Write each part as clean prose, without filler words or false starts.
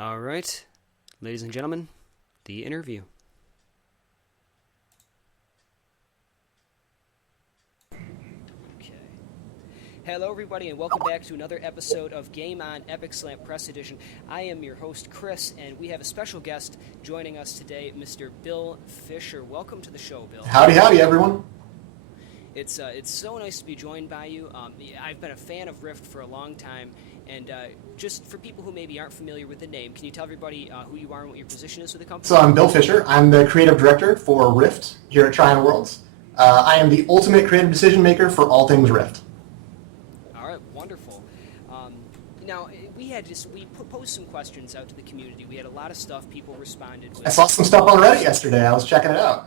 All right, ladies and gentlemen, the interview. Okay. Hello, everybody, and welcome back to another episode of Game On Epic Slam Press Edition. I am your host, Chris, and we have a special guest joining us today, Mr. Bill Fisher. Welcome to the show, Bill. Howdy, everyone. It's so nice to be joined by you. I've been a fan of Rift for a long time, and just for people who maybe aren't familiar with the name, can you tell everybody who you are and what your position is with the company? So I'm Bill Fisher. I'm the creative director for Rift here at Trion Worlds. I am the ultimate creative decision maker for all things Rift. All right, wonderful. Now, we posed some questions out to the community. We had a lot of stuff people responded with. I saw some stuff on Reddit yesterday. I was checking it out.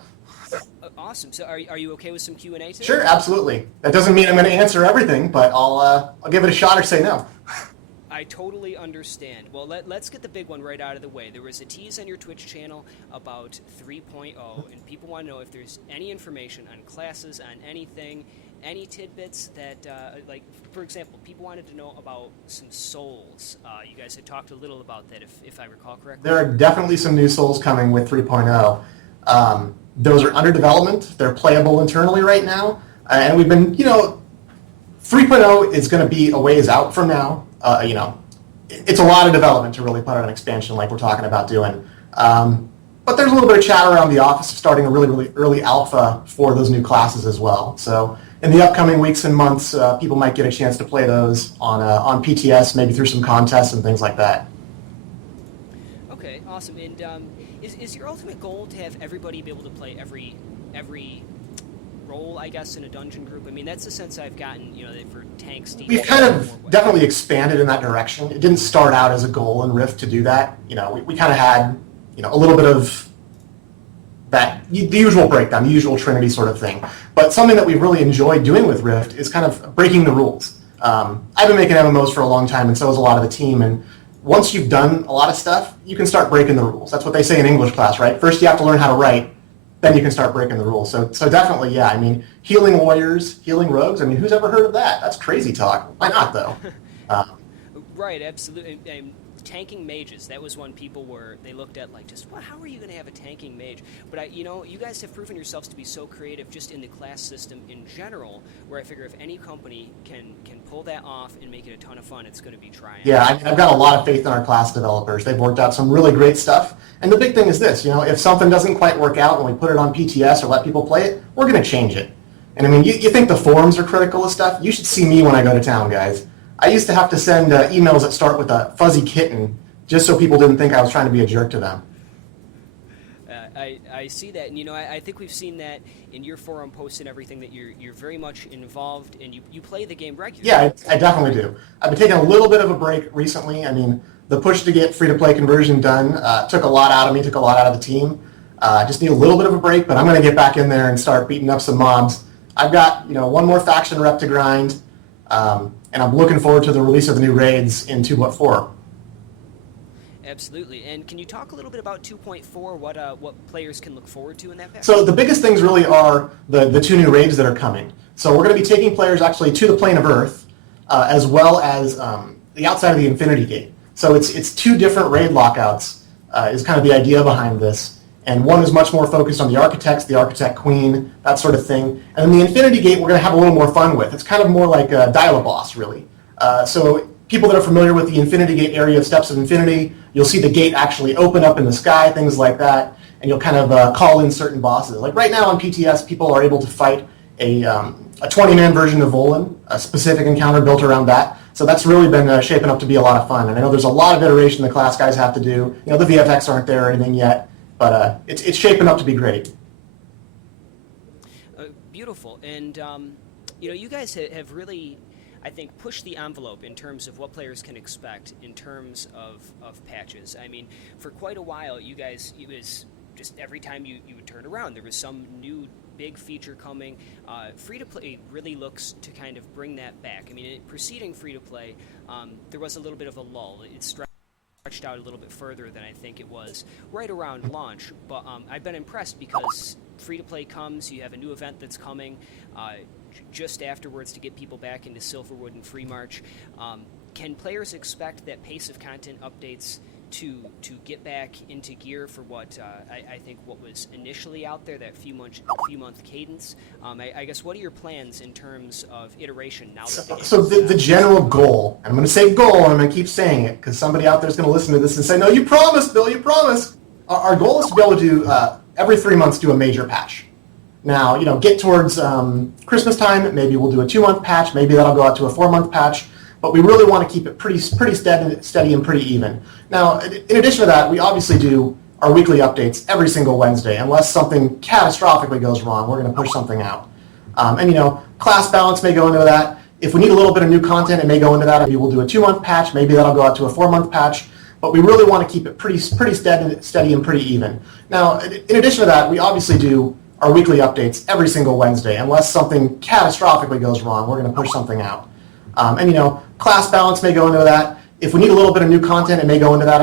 Awesome. So are you okay with some Q&A today? Sure, absolutely. That doesn't mean I'm going to answer everything, but I'll give it a shot or say no. I totally understand. Well, let's get the big one right out of the way. There was a tease on your Twitch channel about 3.0, and people want to know if there's any information on classes, on anything, any tidbits that, like, for example, people wanted to know about some souls. You guys had talked a little about that, if I recall correctly. There are definitely some new souls coming with 3.0. Those are under development. They're playable internally right now. And we've been, 3.0 is going to be a ways out from now. It's a lot of development to really put out an expansion like we're talking about doing. But there's a little bit of chatter around the office of starting a really, really early alpha for those new classes as well. So in the upcoming weeks and months, people might get a chance to play those on PTS, maybe through some contests and things like that. Okay, awesome. And is your ultimate goal to have everybody be able to play every role, I guess, in a dungeon group? I mean, that's the sense I've gotten, for tanks. We've kind of definitely expanded in that direction. It didn't start out as a goal in Rift to do that. We kind of had, a little bit of that, the usual breakdown, the usual Trinity sort of thing. But something that we've really enjoyed doing with Rift is kind of breaking the rules. I've been making MMOs for a long time, and so has a lot of the team, and once you've done a lot of stuff, you can start breaking the rules. That's what they say in English class, right? First you have to learn how to write, then you can start breaking the rules. So definitely, yeah. I mean, healing warriors, healing rogues, I mean, who's ever heard of that? That's crazy talk. Why not, though? Right, absolutely. And tanking mages, that was one people they looked at like, just, how are you going to have a tanking mage? But, you guys have proven yourselves to be so creative just in the class system in general, where I figure if any company can pull that off and make it a ton of fun, it's going to be Trion. Yeah, I've got a lot of faith in our class developers. They've worked out some really great stuff. And the big thing is this, if something doesn't quite work out when we put it on PTS or let people play it, we're going to change it. And I mean, you think the forums are critical of stuff? You should see me when I go to town, guys. I used to have to send emails that start with a fuzzy kitten just so people didn't think I was trying to be a jerk to them. I see that, and I think we've seen that in your forum posts and everything, that you're very much involved and you play the game regularly. Yeah, I definitely do. I've been taking a little bit of a break recently. I mean, the push to get free-to-play conversion done took a lot out of me, took a lot out of the team. Just need a little bit of a break, but I'm going to get back in there and start beating up some mobs. I've got one more faction rep to grind, and I'm looking forward to the release of the new raids in 2.4. Absolutely. And can you talk a little bit about 2.4, what players can look forward to in that patch? So the biggest things really are the two new raids that are coming. So we're going to be taking players actually to the plane of Earth, as well as the outside of the Infinity Gate. So it's two different raid lockouts is kind of the idea behind this. And one is much more focused on the Architects, the Architect Queen, that sort of thing. And then the Infinity Gate we're going to have a little more fun with. It's kind of more like a Dial-A-Boss, really. So people that are familiar with the Infinity Gate area of Steps of Infinity, you'll see the gate actually open up in the sky, things like that, and you'll kind of call in certain bosses. Like right now on PTS, people are able to fight a 20-man version of Volan, a specific encounter built around that. So that's really been shaping up to be a lot of fun. And I know there's a lot of iteration the class guys have to do. The VFX aren't there or anything yet, but it's shaping up to be great. Beautiful. And, you guys have really, I think, push the envelope in terms of what players can expect in terms of patches. I mean, for quite a while, you guys, it was just every time you would turn around, there was some new big feature coming. Free-to-play really looks to kind of bring that back. I mean, preceding free-to-play, there was a little bit of a lull. It stretched out a little bit further than I think it was right around launch. But I've been impressed because free-to-play comes, you have a new event that's coming just afterwards to get people back into Silverwood and Free March. Can players expect that pace of content updates to get back into gear for what I think what was initially out there, that few month cadence. I guess, what are your plans in terms of iteration now that the general goal, and I'm going to say goal, and I'm going to keep saying it because somebody out there is going to listen to this and say, no, you promised, Bill, you promised. Our goal is to be able to do every 3 months do a major patch. Now, get towards Christmas time, maybe we'll do a 2-month patch, maybe that'll go out to a 4-month patch, but we really want to keep it pretty steady and pretty even. Now, in addition to that, we obviously do our weekly updates every single Wednesday. Unless something catastrophically goes wrong, we're going to push something out. Class balance may go into that. If we need a little bit of new content, it may go into that. Maybe we'll do a 2-month patch, maybe that'll go out to a 4-month patch, but we really want to keep it pretty steady and pretty even. Now, in addition to that, we obviously do our weekly updates every single Wednesday. Unless something catastrophically goes wrong, we're going to push something out. Class balance may go into that. If we need a little bit of new content, it may go into that.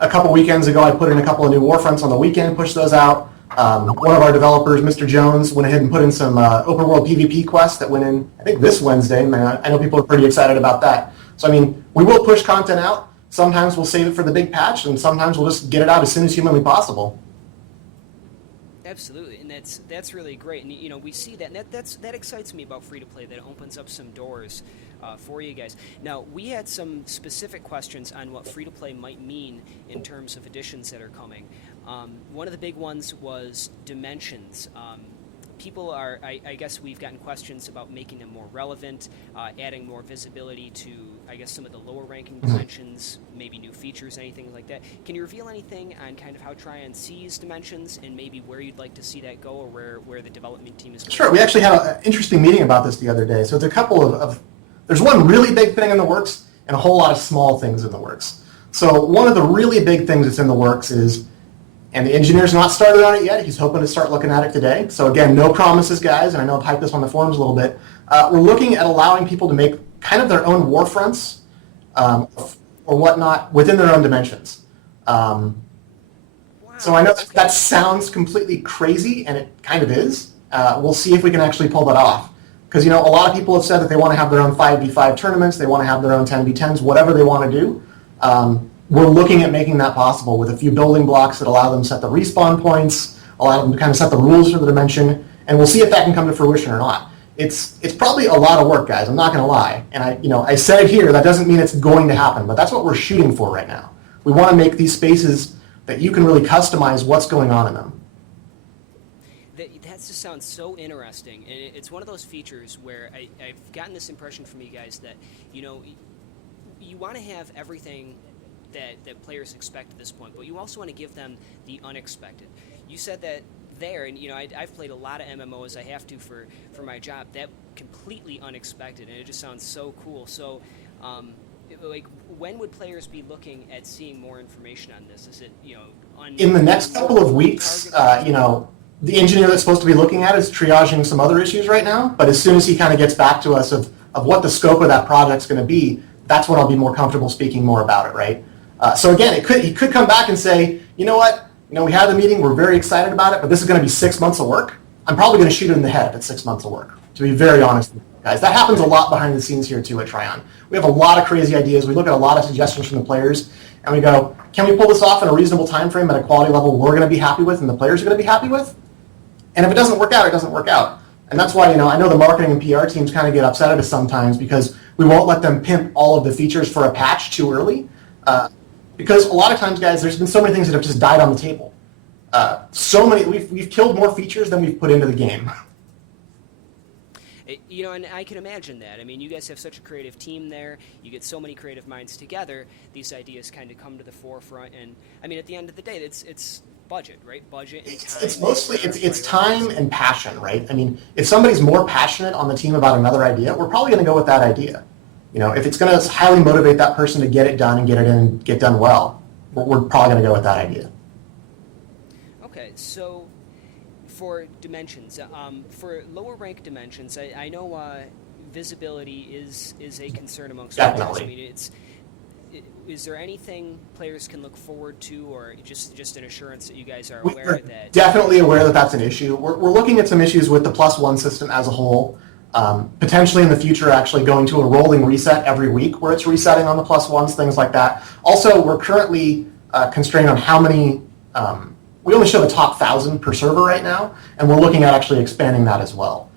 A couple weekends ago, I put in a couple of new Warfronts on the weekend, pushed those out. One of our developers, Mr. Jones, went ahead and put in some open world PvP quests that went in, I think, this Wednesday. I know people are pretty excited about that. So, we will push content out. Sometimes we'll save it for the big patch, and sometimes we'll just get it out as soon as humanly possible. Absolutely, and that's really great. And we see that, and that excites me about free-to-play, that it opens up some doors for you guys. Now, we had some specific questions on what free-to-play might mean in terms of additions that are coming. One of the big ones was dimensions. People are, I guess we've gotten questions about making them more relevant, adding more visibility to, I guess, some of the lower ranking dimensions, maybe new features, anything like that. Can you reveal anything on kind of how Tryon sees dimensions and maybe where you'd like to see that go, or where the development team is going? Sure. We actually had an interesting meeting about this the other day. So it's a couple of there's one really big thing in the works and a whole lot of small things in the works. So one of the really big things that's in the works is, and the engineer's not started on it yet. He's hoping to start looking at it today. So again, no promises, guys, and I know I've hyped this on the forums a little bit. We're looking at allowing people to make kind of their own war fronts or whatnot within their own dimensions. Wow. So I know that sounds completely crazy, and it kind of is. We'll see if we can actually pull that off. Because, a lot of people have said that they want to have their own 5v5 tournaments, they want to have their own 10v10s, whatever they want to do. We're looking at making that possible with a few building blocks that allow them to set the respawn points, allow them to kind of set the rules for the dimension, and we'll see if that can come to fruition or not. It's probably a lot of work, guys. I'm not going to lie. And I said it here. That doesn't mean it's going to happen, but that's what we're shooting for right now. We want to make these spaces that you can really customize what's going on in them. That just sounds so interesting, and it's one of those features where I've gotten this impression from you guys that you want to have everything that players expect at this point, but you also want to give them the unexpected. You said that there, and I've played a lot of MMOs. I have to for my job. That completely unexpected, and it just sounds so cool. So, when would players be looking at seeing more information on this? Is it in the next couple of weeks? The engineer that's supposed to be looking at it is triaging some other issues right now. But as soon as he kind of gets back to us of what the scope of that project's going to be, that's when I'll be more comfortable speaking more about it, right? So again, he could come back and say, you know what, we had the meeting, we're very excited about it, but this is going to be 6 months of work. I'm probably going to shoot it in the head if it's 6 months of work, to be very honest with you guys. That happens a lot behind the scenes here too at Tryon. We have a lot of crazy ideas. We look at a lot of suggestions from the players, and we go, can we pull this off in a reasonable time frame at a quality level we're going to be happy with and the players are going to be happy with? And if it doesn't work out, it doesn't work out. And that's why, I know the marketing and PR teams kind of get upset at us sometimes because we won't let them pimp all of the features for a patch too early. Because a lot of times, guys, there's been so many things that have just died on the table. We've killed more features than we've put into the game. And I can imagine that. You guys have such a creative team there. You get so many creative minds together. These ideas kind of come to the forefront. And at the end of the day, it's budget, right? Budget and time. It's mostly it's time and passion, right? If somebody's more passionate on the team about another idea, we're probably going to go with that idea. If it's going to highly motivate that person to get it done and get it in and get done well, we're probably going to go with that idea. Okay, so for dimensions, for lower rank dimensions, I know visibility is a concern amongst players. Is there anything players can look forward to, or just an assurance that you guys are aware We're of that? Definitely aware that that's an issue. We're looking at some issues with the +1 system as a whole. Potentially in the future actually going to a rolling reset every week where it's resetting on the +1s, things like that. Also, we're currently constrained on how many. We only show the top 1,000 per server right now, and we're looking at actually expanding that as well.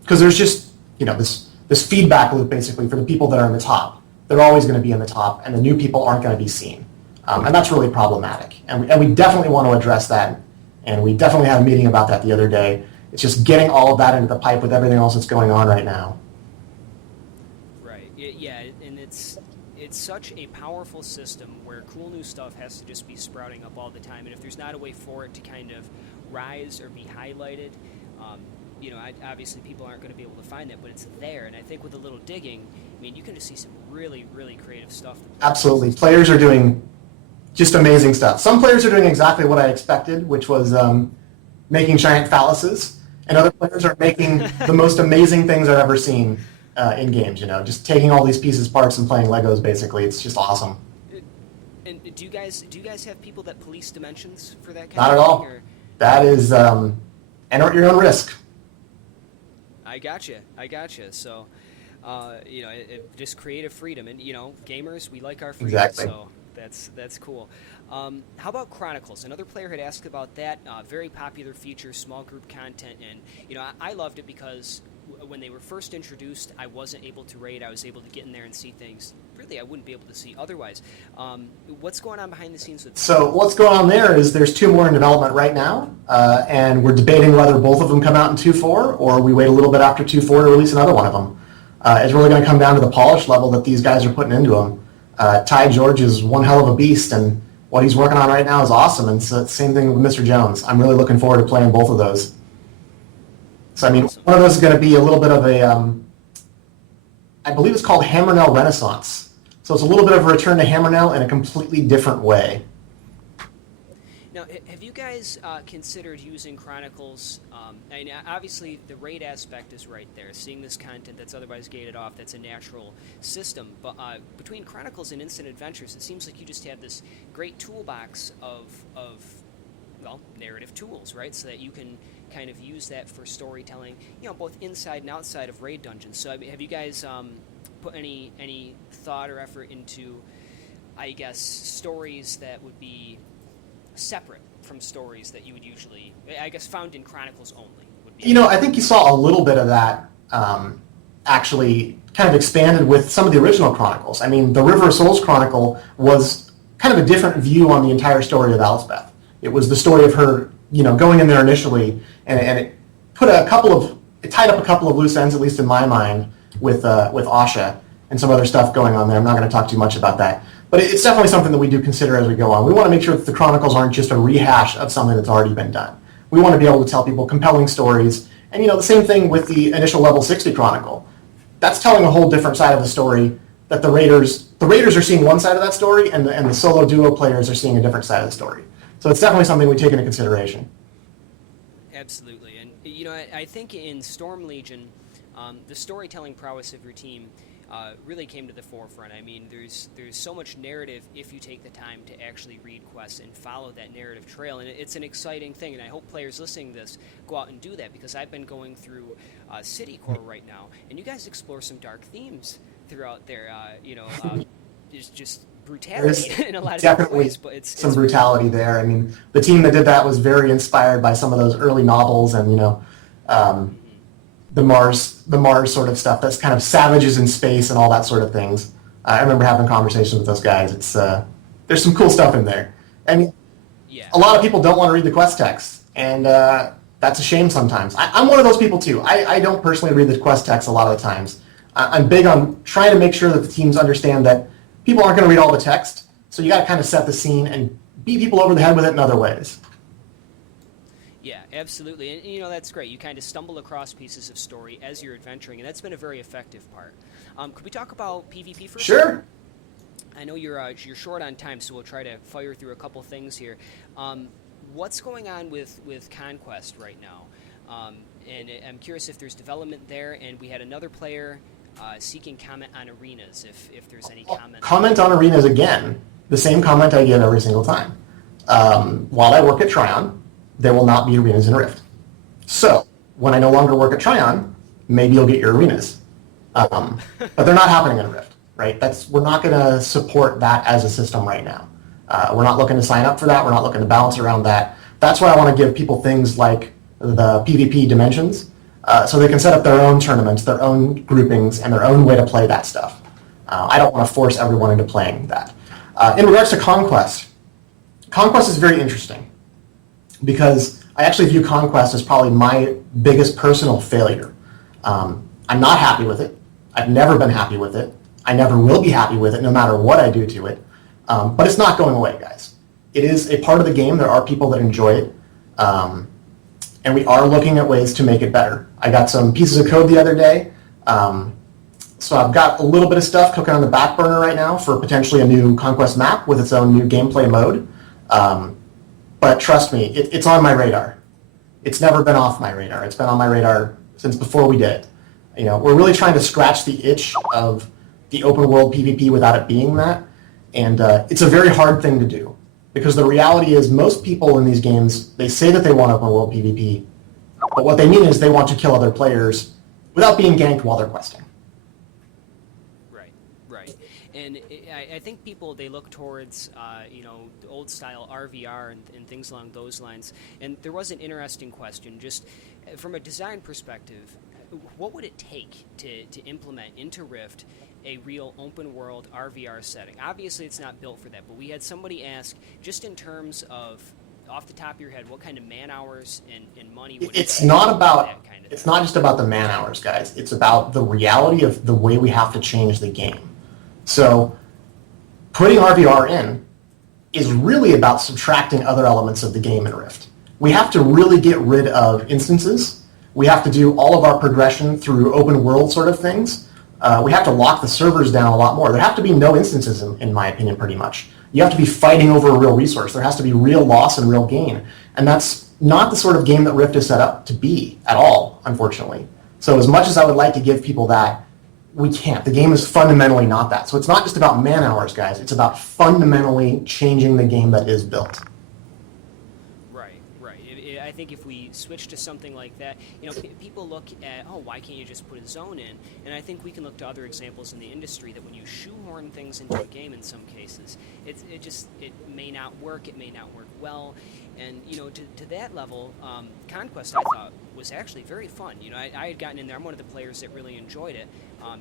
Because there's just this feedback loop basically for the people that are in the top. They're always going to be in the top, and the new people aren't going to be seen, and that's really problematic. And we definitely want to address that. And we definitely had a meeting about that the other day. It's just getting all of that into the pipe with everything else that's going on right now. Right. Yeah, and it's such a powerful system where cool new stuff has to just be sprouting up all the time. And if there's not a way for it to kind of rise or be highlighted, obviously people aren't going to be able to find that, but it's there. And I think with a little digging, I mean, you can just see some really, really creative stuff. Absolutely. Players are doing just amazing stuff. Some players are doing exactly what I expected, which was making giant phalluses, and other players are making the most amazing things I've ever seen in games. Just taking all these pieces, parts, and playing Legos. Basically, it's just awesome. And do you guys have people that police dimensions for that kind Not of at thing? all. That is, and at your own risk. I gotcha. So, just creative freedom, and gamers, we like our freedom. Exactly. So that's cool. How about Chronicles? Another player had asked about that. Very popular feature, small group content, and I loved it because when they were first introduced, I wasn't able to raid. I was able to get in there and see things really I wouldn't be able to see otherwise. What's going on behind the scenes with? So what's going on there is there's 2 more in development right now, and we're debating whether both of them come out in 2.4 or we wait a little bit after 2.4 to release another one of them. It's really going to come down to the polish level that these guys are putting into them. Ty George is one hell of a beast, and what he's working on right now is awesome. And so same thing with Mr. Jones. I'm really looking forward to playing both of those. So I mean, one of those is going to be a little bit of a, I believe it's called Hammernell Renaissance. So it's a little bit of a return to Hammernell in a completely different way. Now, have you guys considered using Chronicles? And obviously, the raid aspect is right there. Seeing this content that's otherwise gated off, that's a natural system. But between Chronicles and Instant Adventures, it seems like you just have this great toolbox of narrative tools, right? So that you can kind of use that for storytelling, both inside and outside of raid dungeons. So have you guys put any thought or effort into, I guess, stories that would be separate from stories that you would usually, I guess, found in Chronicles only? Would be I think you saw a little bit of that actually kind of expanded with some of the original Chronicles. I mean, the River of Souls Chronicle was kind of a different view on the entire story of Elspeth. It was the story of her, going in there initially, and it tied up a couple of loose ends, at least in my mind, with Asha and some other stuff going on there. I'm not going to talk too much about that. But it's definitely something that we do consider as we go on. We want to make sure that the Chronicles aren't just a rehash of something that's already been done. We want to be able to tell people compelling stories. And the same thing with the initial Level 60 Chronicle. That's telling a whole different side of the story that the Raiders are seeing one side of that story, and the solo duo players are seeing a different side of the story. So it's definitely something we take into consideration. Absolutely. And, I think in Storm Legion, the storytelling prowess of your team really came to the forefront. I mean, there's so much narrative if you take the time to actually read quests and follow that narrative trail, and it's an exciting thing, and I hope players listening to this go out and do that, because I've been going through City Core right now, and you guys explore some dark themes throughout there. There's just brutality in a lot of different ways, but it's brutality there. I mean, the team that did that was very inspired by some of those early novels, and the Mars sort of stuff. That's kind of savages in space and all that sort of things. I remember having conversations with those guys. It's there's some cool stuff in there. I mean, a lot of people don't want to read the quest text, and that's a shame sometimes. I'm one of those people too. I don't personally read the quest text a lot of the times. I'm big on trying to make sure that the teams understand that people aren't going to read all the text, so you got to kind of set the scene and beat people over the head with it in other ways. Yeah, absolutely. And, that's great. You kind of stumble across pieces of story as you're adventuring, and that's been a very effective part. Could we talk about PvP for a Sure. second? I know you're short on time, so we'll try to fire through a couple things here. What's going on with Conquest right now? And I'm curious if there's development there, and we had another player seeking comment on arenas, if there's any comment. Comment on arenas again. The same comment I give every single time. While I work at Tryon, there will not be arenas in Rift. So, when I no longer work at Tryon, maybe you'll get your arenas. But they're not happening in Rift, right? We're not going to support that as a system right now. We're not looking to sign up for that. We're not looking to balance around that. That's why I want to give people things like the PvP dimensions, so they can set up their own tournaments, their own groupings, and their own way to play that stuff. I don't want to force everyone into playing that. In regards to Conquest, Conquest is very interesting because I actually view Conquest as probably my biggest personal failure. I'm not happy with it. I've never been happy with it. I never will be happy with it no matter what I do to it. But it's not going away, guys. It is a part of the game. There are people that enjoy it. And we are looking at ways to make it better. I got some pieces of code the other day. So I've got a little bit of stuff cooking on the back burner right now for potentially a new Conquest map with its own new gameplay mode. But trust me, it's on my radar. It's never been off my radar. It's been on my radar since before we did it. You know, we're really trying to scratch the itch of the open world PvP without it being that. And it's a very hard thing to do. Because the reality is most people in these games, they say that they want open world PvP, but what they mean is they want to kill other players without being ganked while they're questing. Right. And I think people, they look towards, old style RVR and things along those lines. And there was an interesting question, just from a design perspective, what would it take to implement into Rift a real open world RVR setting? Obviously it's not built for that, but we had somebody ask, just in terms of off the top of your head, what kind of man hours and money would it's not just about the man hours, guys. It's about the reality of the way we have to change the game. So putting RVR in is really about subtracting other elements of the game in Rift. We have to really get rid of instances. We have to do all of our progression through open world sort of things. We have to lock the servers down a lot more. There have to be no instances, in my opinion, pretty much. You have to be fighting over a real resource. There has to be real loss and real gain. And that's not the sort of game that Rift is set up to be at all, unfortunately. So as much as I would like to give people that, we can't. The game is fundamentally not that. So it's not just about man hours, guys. It's about fundamentally changing the game that is built. Right. I think if we switch to something like that, people look at, why can't you just put a zone in? And I think we can look to other examples in the industry that when you shoehorn things into a game in some cases, it may not work, it may not work well. And, to that level, Conquest, I thought, was actually very fun. I had gotten in there. I'm one of the players that really enjoyed it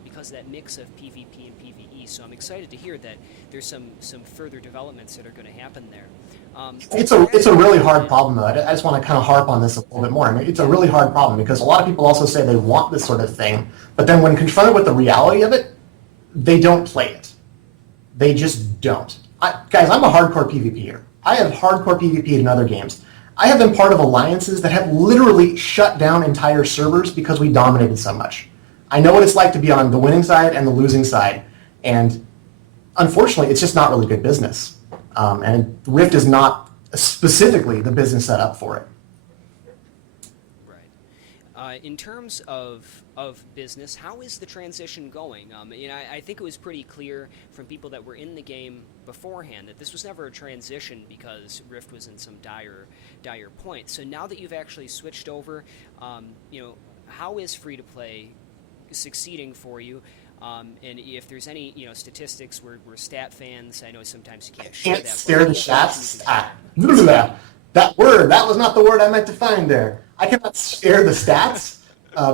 because of that mix of PvP and PvE. So I'm excited to hear that there's some further developments that are going to happen there. It's a really hard problem, though. I just want to kind of harp on this a little bit more. I mean, it's a really hard problem because a lot of people also say they want this sort of thing, but then when confronted with the reality of it, they don't play it. They just don't. Guys, I'm a hardcore PvPer. I have hardcore PvP in other games. I have been part of alliances that have literally shut down entire servers because we dominated so much. I know what it's like to be on the winning side and the losing side, and unfortunately, it's just not really good business. And Rift is not specifically the business set up for it. Right. In terms of business, how is the transition going? I think it was pretty clear from people that were in the game beforehand that this was never a transition because Rift was in some dire point. So now that you've actually switched over, how is free-to-play succeeding for you? And if there's any, statistics, we're stat fans. I know sometimes you can't share that. Stare the stats. That was not the word I meant to find there. I cannot stare the stats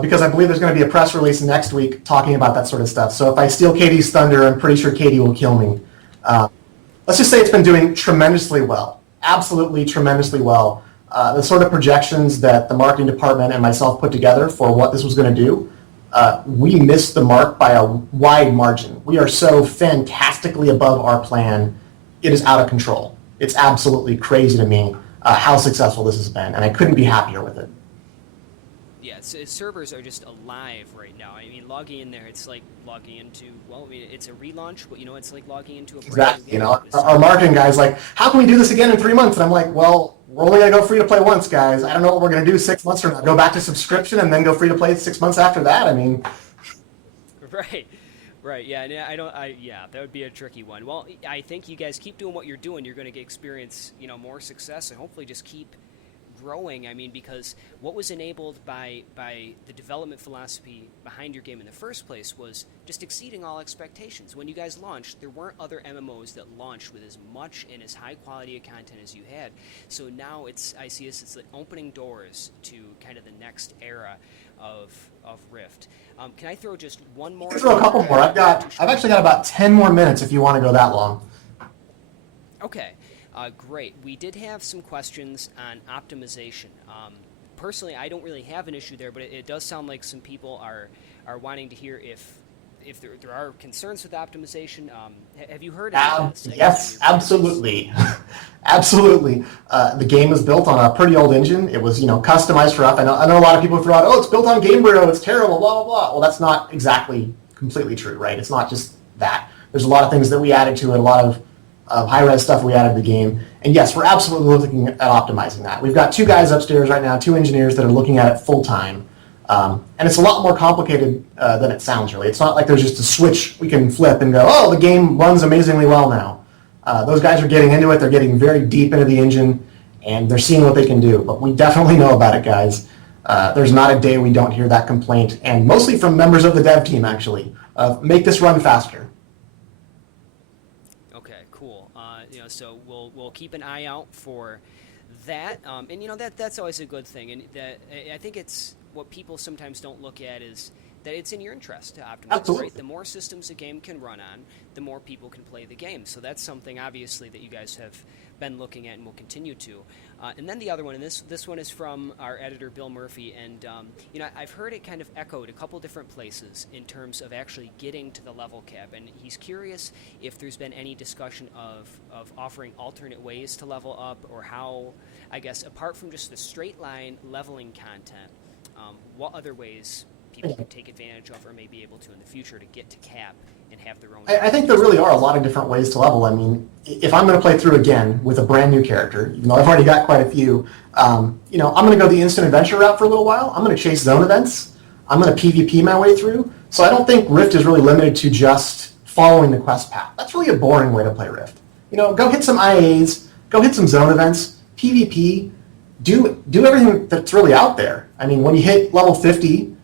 because I believe there's going to be a press release next week talking about that sort of stuff. So if I steal Katie's thunder, I'm pretty sure Katie will kill me. Let's just say it's been doing tremendously well. Absolutely tremendously well. The sort of projections that the marketing department and myself put together for what this was going to do, we missed the mark by a wide margin. We are so fantastically above our plan. It is out of control. It's absolutely crazy to me how successful this has been, and I couldn't be happier with it. Yeah, servers are just alive right now. I mean, logging in there, it's like logging into, it's a relaunch, but it's like logging into a brand new game. Our marketing guy's like, how can we do this again in 3 months? And I'm like, well, we're only going to go free to play once, guys. I don't know what we're going to do 6 months from now. Go back to subscription and then go free to play 6 months after that. I mean, right. Yeah, that would be a tricky one. Well, I think you guys keep doing what you're doing. You're going to experience, more success and hopefully just keep growing. I mean, because what was enabled by the development philosophy behind your game in the first place was just exceeding all expectations. When you guys launched, there weren't other MMOs that launched with as much and as high quality of content as you had. So now I see it's like opening doors to kind of the next era of Rift. Can I throw just one more? Throw a couple more. I've actually got about 10 more minutes if you want to go that long. Okay, great. We did have some questions on optimization. Personally, I don't really have an issue there, but it does sound like some people are wanting to hear if there are concerns with optimization. Have you heard of this? Yes, absolutely. Absolutely. The game was built on a pretty old engine. It was, customized for up. I know a lot of people throw out, it's built on Gamebryo, it's terrible, blah, blah, blah. Well, that's not exactly completely true, right? It's not just that. There's a lot of things that we added to it, a lot of high-res stuff we added to the game. And yes, we're absolutely looking at optimizing that. We've got 2 guys upstairs right now, 2 engineers that are looking at it full-time. And it's a lot more complicated than it sounds, really. It's not like there's just a switch we can flip and go, the game runs amazingly well now. Those guys are getting into it. They're getting very deep into the engine, and they're seeing what they can do. But we definitely know about it, guys. There's not a day we don't hear that complaint, and mostly from members of the dev team, actually, of make this run faster. Okay, cool. So we'll keep an eye out for that, and that's always a good thing. And I think it's what people sometimes don't look at is that it's in your interest to optimize. Absolutely. Right? The more systems a game can run on, the more people can play the game. So that's something obviously that you guys have been looking at and will continue to. And then the other one, and this one is from our editor Bill Murphy, and I've heard it kind of echoed a couple different places in terms of actually getting to the level cap, and he's curious if there's been any discussion of offering alternate ways to level up, or how, I guess, apart from just the straight line leveling content, what other ways people can take advantage of or may be able to in the future to get to cap and have their own... I think there really are a lot of different ways to level. I mean, if I'm going to play through again with a brand new character, even though I've already got quite a few, I'm going to go the instant adventure route for a little while. I'm going to chase zone events. I'm going to PvP my way through. So I don't think Rift is really limited to just following the quest path. That's really a boring way to play Rift. Go hit some IAs, go hit some zone events, PvP, do everything that's really out there. I mean, when you hit level 50,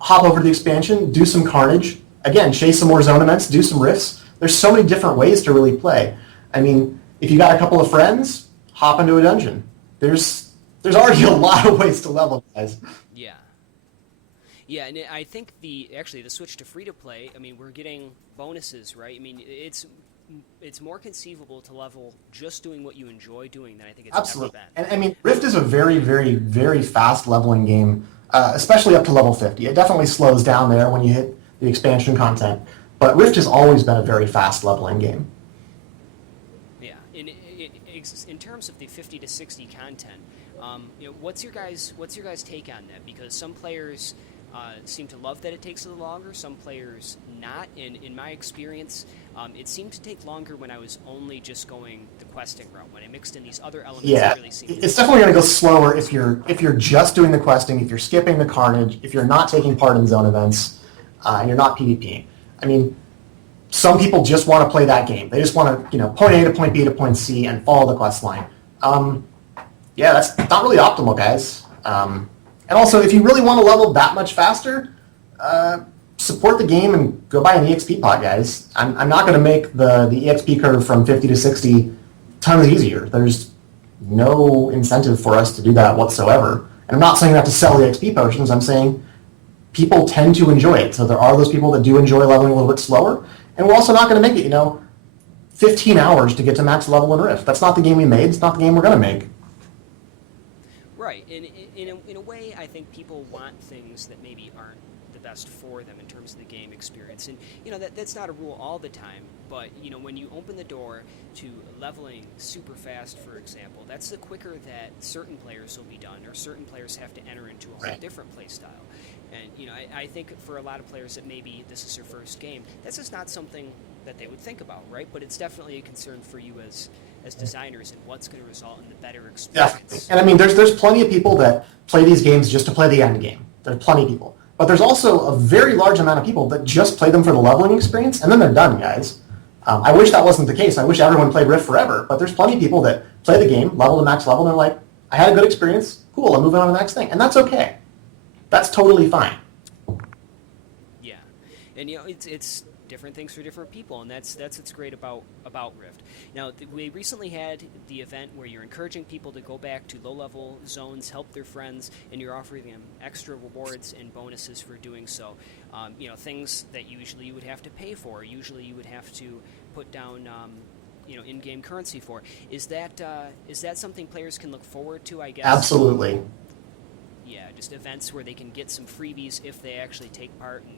hop over to the expansion, do some carnage. Again, chase some more zone events, do some rifts. There's so many different ways to really play. I mean, if you got a couple of friends, hop into a dungeon. There's already a lot of ways to level, guys. Yeah. Yeah, and I think the switch to free-to-play, I mean, we're getting bonuses, right? I mean, it's more conceivable to level just doing what you enjoy doing than I think it's Absolutely. ever been. And I mean, Rift is a very, very, very fast leveling game, especially up to level 50. It definitely slows down there when you hit the expansion content, but Rift has always been a very fast leveling game. Yeah, in terms of the 50 to 60 content, what's your guys' take on that? Because some players seem to love that it takes a little longer, some players not. And in my experience, it seemed to take longer when I was only just going the questing route. When I mixed in these other elements, yeah, it really seemed it's definitely going to go slower if you're just doing the questing, if you're skipping the carnage, if you're not taking part in zone events, and you're not PvPing. I mean, some people just want to play that game. They just want to, point A to point B to point C and follow the quest line. Yeah, that's not really optimal, guys. And also, if you really want to level that much faster, support the game and go buy an EXP pod, guys. I'm not going to make the EXP curve from 50 to 60 tons easier. There's no incentive for us to do that whatsoever. And I'm not saying that to sell the XP potions. I'm saying people tend to enjoy it. So there are those people that do enjoy leveling a little bit slower. And we're also not going to make it, 15 hours to get to max level in Rift. That's not the game we made. It's not the game we're going to make. Right. In a way, I think people want things that maybe aren't the best for them in terms of the game experience. And, that's not a rule all the time. But, when you open the door to leveling super fast, for example, that's the quicker that certain players will be done, or certain players have to enter into a whole different play style. And, I think for a lot of players that maybe this is their first game, that's just not something that they would think about, right? But it's definitely a concern for you as designers and what's going to result in the better experience. Yeah, and I mean, there's plenty of people that play these games just to play the end game. There's plenty of people. But there's also a very large amount of people that just play them for the leveling experience, and then they're done, guys. I wish that wasn't the case. I wish everyone played Rift forever, but there's plenty of people that play the game, level to max level, and they're like, I had a good experience. Cool, I'm moving on to the next thing. And that's okay. That's totally fine. Yeah, and it's different things for different people, and that's what's great about Rift. Now, we recently had the event where you're encouraging people to go back to low-level zones, help their friends, and you're offering them extra rewards and bonuses for doing so. Things that usually you would have to pay for, usually you would have to put down in-game currency for. Is that something players can look forward to, I guess? Absolutely. Yeah, just events where they can get some freebies if they actually take part and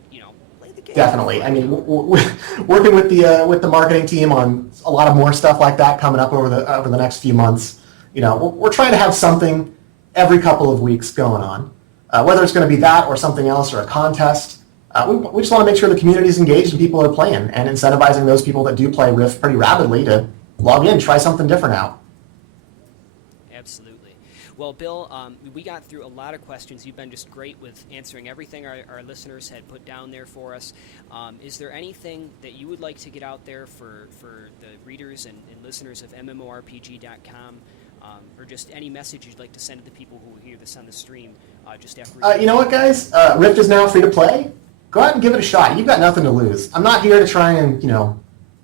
play the game. Definitely. I mean, working with the marketing team on a lot of more stuff like that coming up over the next few months. We're trying to have something every couple of weeks going on, whether it's going to be that or something else or a contest. We just want to make sure the community is engaged and people are playing, and incentivizing those people that do play Rift pretty rapidly to log in, try something different out. Absolutely. Well, Bill, we got through a lot of questions. You've been just great with answering everything our listeners had put down there for us. Is there anything that you would like to get out there for the readers and listeners of MMORPG.com, or just any message you'd like to send to the people who hear this on the stream just after? You know what, guys? Rift is now free to play. Go out and give it a shot. You've got nothing to lose. I'm not here to try and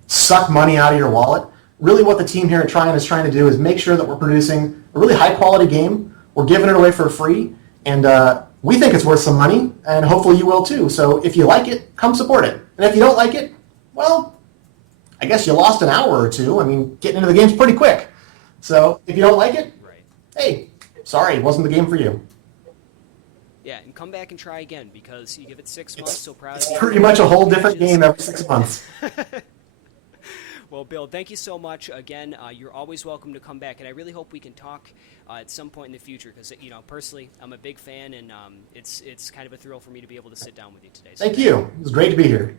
suck money out of your wallet. Really what the team here is trying to do is make sure that we're producing a really high-quality game. We're giving it away for free, and we think it's worth some money, and hopefully you will too. So if you like it, come support it. And if you don't like it, well, I guess you lost an hour or two. I mean, getting into the game's pretty quick. So if you don't like it, right. Hey, sorry, it wasn't the game for you. Yeah, and come back and try again, because you give it 6 months, so proud of you. It's pretty much a whole different game every 6 months. Well, Bill, thank you so much. Again, you're always welcome to come back, and I really hope we can talk at some point in the future, because, personally, I'm a big fan, and it's kind of a thrill for me to be able to sit down with you today. So Thank you. It was great to be here.